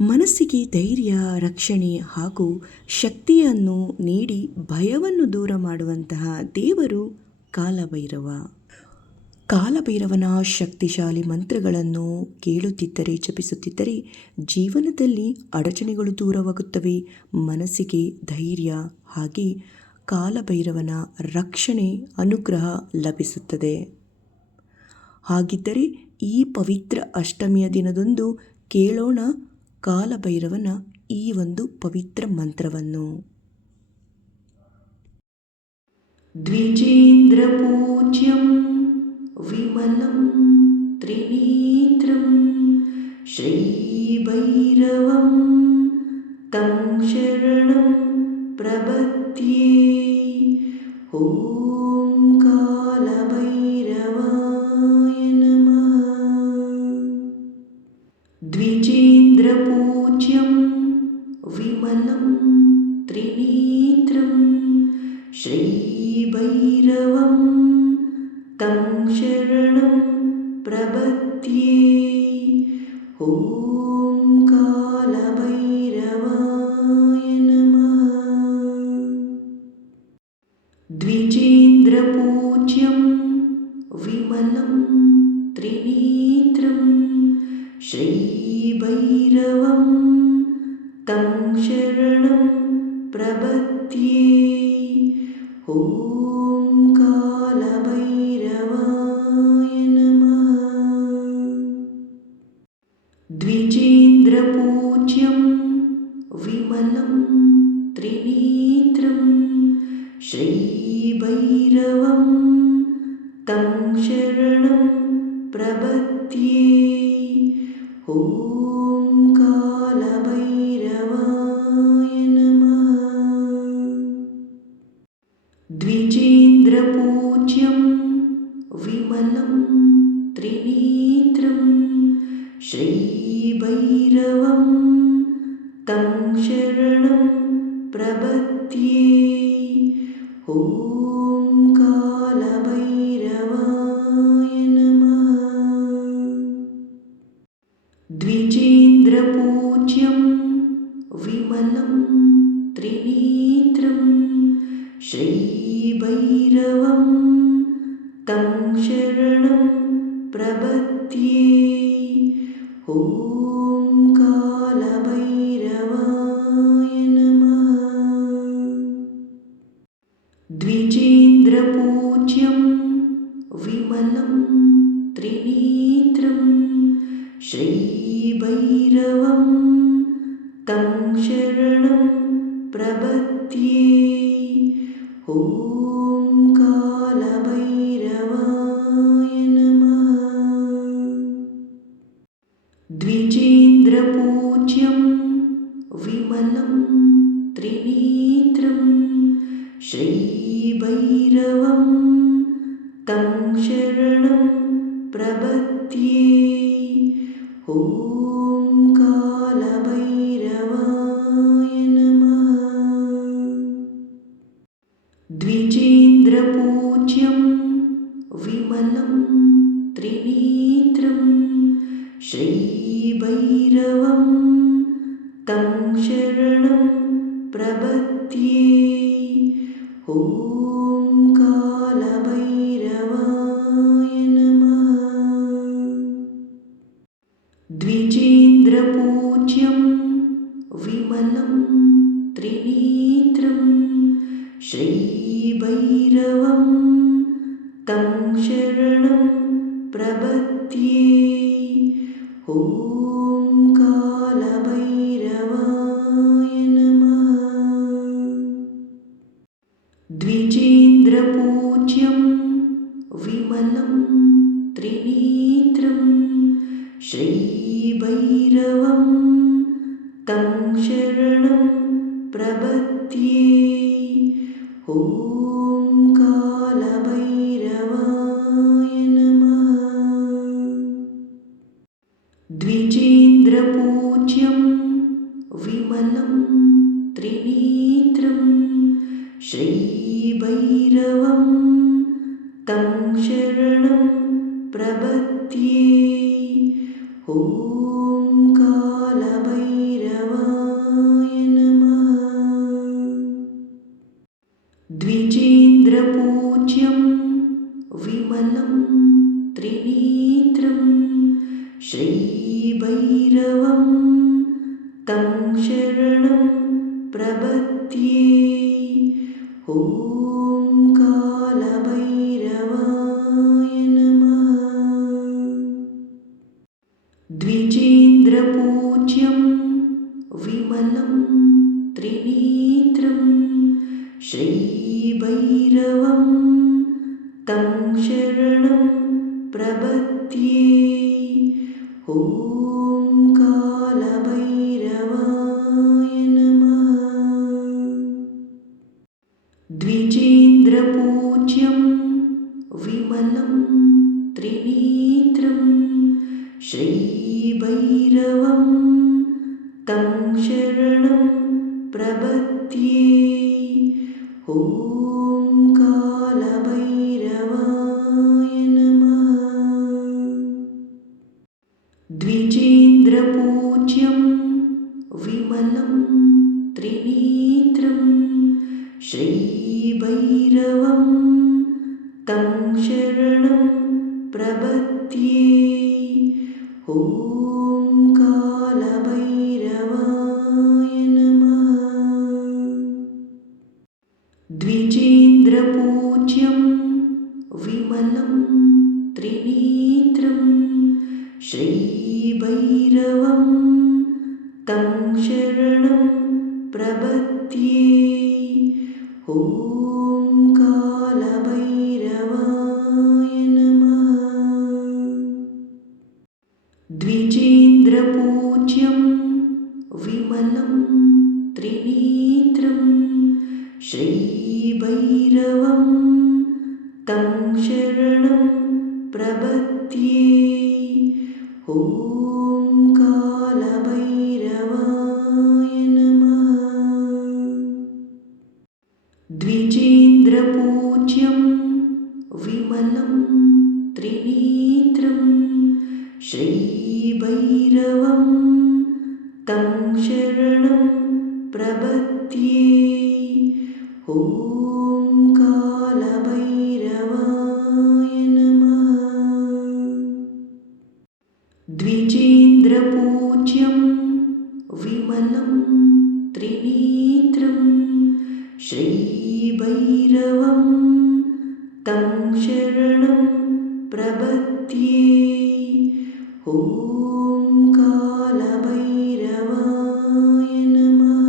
ಮನಸ್ಸಿಗೆ ಧೈರ್ಯ, ರಕ್ಷಣೆ ಹಾಗೂ ಶಕ್ತಿಯನ್ನು ನೀಡಿ ಭಯವನ್ನು ದೂರ ಮಾಡುವಂತಹ ದೇವರು ಕಾಲಭೈರವ. ಕಾಲಭೈರವನ ಶಕ್ತಿಶಾಲಿ ಮಂತ್ರಗಳನ್ನು ಕೇಳುತ್ತಿದ್ದರೆ, ಜಪಿಸುತ್ತಿದ್ದರೆ ಜೀವನದಲ್ಲಿ ಅಡಚಣೆಗಳು ದೂರವಾಗುತ್ತವೆ. ಮನಸ್ಸಿಗೆ ಧೈರ್ಯ ಹಾಗೆ ಕಾಲಭೈರವನ ರಕ್ಷಣೆ, ಅನುಗ್ರಹ ಲಭಿಸುತ್ತದೆ. ಹಾಗಿದ್ದರೆ ಈ ಪವಿತ್ರ ಅಷ್ಟಮಿಯ ದಿನದಂದು ಕೇಳೋಣ ಕಾಲಭೈರವನ ಈ ಒಂದು ಪವಿತ್ರ ಮಂತ್ರವನ್ನು. ದ್ವಿಜೇಂದ್ರ ಪೂಜ್ಯಂ ವಿಮಲಂ ತ್ರಿನೇತ್ರಂ ಶ್ರೀಭೈರವಂ ತಂ ಶರಣಂ ಪ್ರಪದ್ಯೆ. ಓಂ ಕಾಲಭೈರವಾಯ ನಮಃ. ದ್ವಿಜೇಂದ್ರ ಪೂಜ್ಯಂ ವಿಮಲಂ ತ್ರಿನೇತ್ರಂ ಶ್ರೀಭೈರವಂ ತಂ ಶರಣಂ ಪ್ರಪದ್ಯೆ. ಓಂ ಕಾಲಭೈರವಾಯ ನಮಃ. ದ್ವಿಜೇಂದ್ರ ಪೂಜ್ಯಂ ವಿಮಲಂ ತ್ರಿನೇತ್ರಂ ಶ್ರೀಭೈರವಂ ತಂ ಶರಣಂ ಪ್ರಪದ್ಯೆ. ಓಂ ಕಾಲಭೈರವಾಯ ನಮಃ. ದ್ವಿಜೇಂದ್ರ ಪೂಜ್ಯಂ ವಿಮಲಂ ತ್ರಿನೇತ್ರಂ ಶ್ರೀಭೈರವಂ ತಂ ಶರಣಂ ಪ್ರಪದ್ಯೆ. ಓಂ ಕಾಲಭೈರವಾಯ ನಮಃ. ದ್ವಿಜೇಂದ್ರ ಪೂಜ್ಯಂ ವಿಮಲಂ ತ್ರಿನೇತ್ರಂ ಶ್ರೀಭೈರವಂ ತಂ ಶರಣಂ ಪ್ರಪದ್ಯೆ. ಓಂ ಕಾಲಭೈರವಾಯ ನಮಃ. ದ್ವಿಜೇಂದ್ರ ಪೂಜ್ಯಂ ವಿಮಲಂ ತ್ರಿನೇತ್ರಂ ಶ್ರೀಭೈರವಂ ತಂ ಶರಣಂ ಪ್ರಪದ್ಯೆ. ಓಂ ಕಾಲಭೈರವಾಯ ನಮಃ. ದ್ವಿಜೇಂದ್ರ ಪೂಜ್ಯಂ ವಿಮಲಂ ತ್ರಿನೇತ್ರಂ ಶ್ರೀಭೈರವಂ ತಂ ಶರಣಂ ಪ್ರಪದ್ಯೆ. ಓಂ ಕಾಲಭೈರವಾಯ ನಮಃ. ದ್ವಿಜೇಂದ್ರ ಪೂಜ್ಯಂ ವಿಮಲಂ ತ್ರಿನೇತ್ರಂ ಶ್ರೀಭೈರವಂ ತಂ ಶರಣಂ ಪ್ರಪದ್ಯೆ. ಓಂ ಕಾಲಭೈರವಾಯ ನಮಃ. ದ್ವಿಜೇಂದ್ರ ಪೂಜ್ಯಂ ವಿಮಲಂ ತ್ರಿನೇತ್ರಂ ಶ್ರೀಭೈರವಂ ತಂ ಶರಣಂ ಪ್ರಪದ್ಯೆ. ಓಂ ಕಾಲಭೈರವಾಯ ನಮಃ. ದ್ವಿಜೇಂದ್ರ ಪೂಜ್ಯಂ ವಿಮಲಂ ತ್ರಿನೇತ್ರಂ ಶ್ರೀಭೈರವಂ ತಂ ಶರಣಂ ಪ್ರಪದ್ಯೆ. ಓಂ ಕಾಲಭೈರವಾಯ ನಮಃ. ದ್ವಿಜೇಂದ್ರ ಪೂಜ್ಯಂ ವಿಮಲಂ ತ್ರಿನೇತ್ರಂ ಶ್ರೀಭೈರವಂ ತಂ ಶರಣಂ ಪ್ರಪದ್ಯೆ. ಓಂ ಕಾಲಭೈರವಾಯ ನಮಃ. ದ್ವಿಜೇಂದ್ರ ಪೂಜ್ಯಂ ವಿಮಲಂ ತ್ರಿನೇತ್ರಂ ಶ್ರೀಭೈರವಂ ತಂ ಶರಣಂ ಪ್ರಪದ್ಯೆ. ಓಂ ಕಾಲಭೈರವಾಯ श्रीभैरवं तं शरणं प्रपद्ये। ॐ कालभैरवाय नमः। द्विजेन्द्रपूज्यं विमलं त्रिनेत्रं श्रीभैरवं तं शरणं प्रपद्ये। ॐ कालभैरवाय नमः। द्विजेन्द्रपूज्यं विमलं त्रिनेत्रं श्रीभैरवं तं शरणं प्रपद्ये। ॐ कालभैरवाय नमः। द्विजेन्द्रपूज्यं विमलं त्रिनेत्रं श्रीभैरवं तं शरणं प्रपद्ये। ॐ कालभैरवाय नमः। द्विजेन्द्रपूज्यं विमलं त्रिनेत्रं श्रीभैरवं तं शरणं प्रपद्ये। ॐ कालभैरवाय नमः। द्विजेन्द्रपूज्यं विमलं त्रिनेत्रं श्रीभैरवं तं शरणं प्रपद्ये। ॐ कालभैरवाय नमः। द्विजेन्द्रपूज्यं विमलं त्रिनेत्रं श्रीभैरवं तं शरणं प्रपद्ये। ॐ कालभैरवाय नमः। द्विजेन्द्रपूज्यं विमलं त्रिनेत्रं श्रीभैरवं तं शरणं प्रपद्ये। ॐ कालभैरवाय नमः।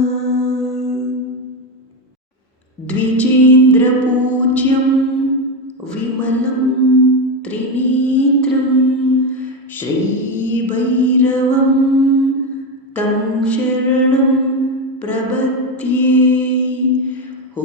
द्विजेन्द्रपूज्यं विमलं त्रिनेत्रं श्रीभैरवं तं शरणं प्रपद्ये। ॐ